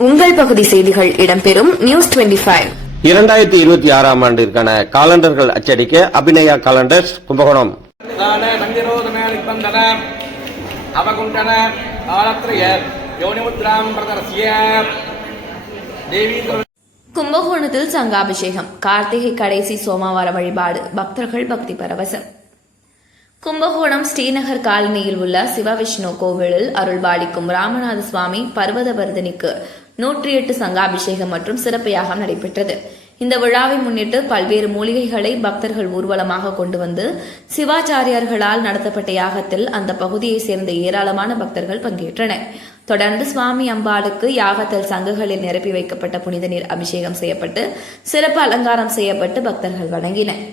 உங்கள் பகுதி செய்திகள் இடம்பெறும் நியூஸ் 25. 2026ஆம் ஆண்டிற்கான காலண்டர்கள் அச்சடிக்க அபிநயா காலண்டர்ஸ் கும்பகோணம். கும்பகோணத்தில் சங்காபிஷேகம், கார்த்திகை கடைசி சோமவார வழிபாடு, பக்தர்கள் பக்தி பரவசம். கும்பகோணம் ஸ்ரீநகர் காலனியில் உள்ள சிவவிஷ்ணு கோவிலில் அருள்பாலிக்கும் ராமநாத சுவாமி பர்வதவர்தனிக்கு 108 சங்காபிஷேகம் மற்றும் சிறப்பு யாகம் நடைபெற்றது. இந்த விழாவை முன்னிட்டு பல்வேறு மூலிகைகளை பக்தர்கள் ஊர்வலமாக கொண்டு வந்து சிவாச்சாரியார்களால் நடத்தப்பட்ட யாகத்தில் அந்த பகுதியைச் சேர்ந்த ஏராளமான பக்தர்கள் பங்கேற்றனர். தொடர்ந்து சுவாமி அம்பாளுக்கு யாகத்தில் சங்குகளில் நிரப்பி வைக்கப்பட்ட புனித நீர் அபிஷேகம் செய்யப்பட்டு சிறப்பு அலங்காரம் செய்யப்பட்டு பக்தர்கள் வணங்கினர்.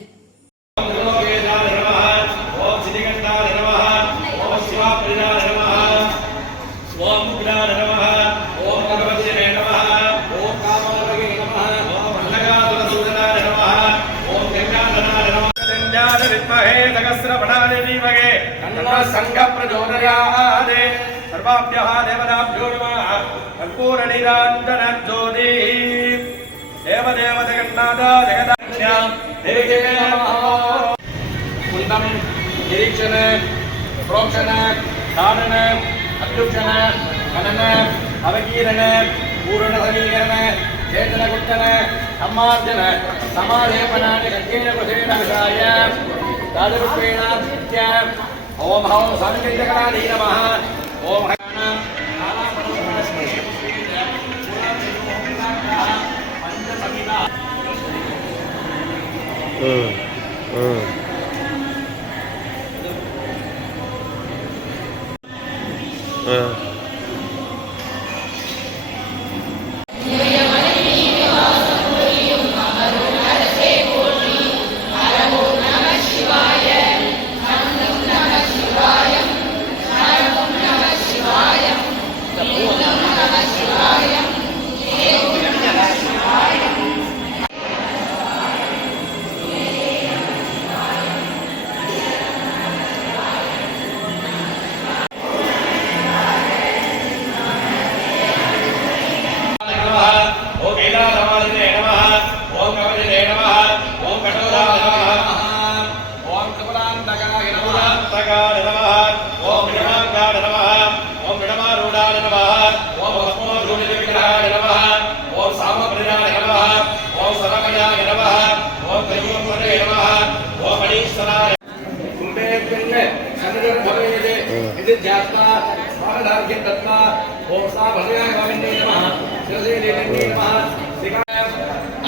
संघ प्रचोदयात् सर्वाभ्यः देवताभ्यो नमः कर्पूरनीराञ्जनज्योति देवदेव जगन्नाथ जगदाख्यां देवे नमः कुन्दं निरीक्षण प्रोक्षण धारण अभ्युक्षण मनन अवकीरण पूर्णसमीकरण चेतनकुट्टन सम्मार्जन समालेपनानि कङ्केन प्रसेन विषाय दादरूपेणात्य ओम हौं संकेतकानी नमः ओम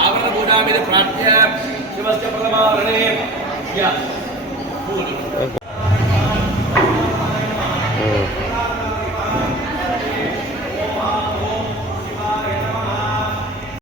आवरण पूजा प्रार्थ्य शिवस्य प्रथमारणे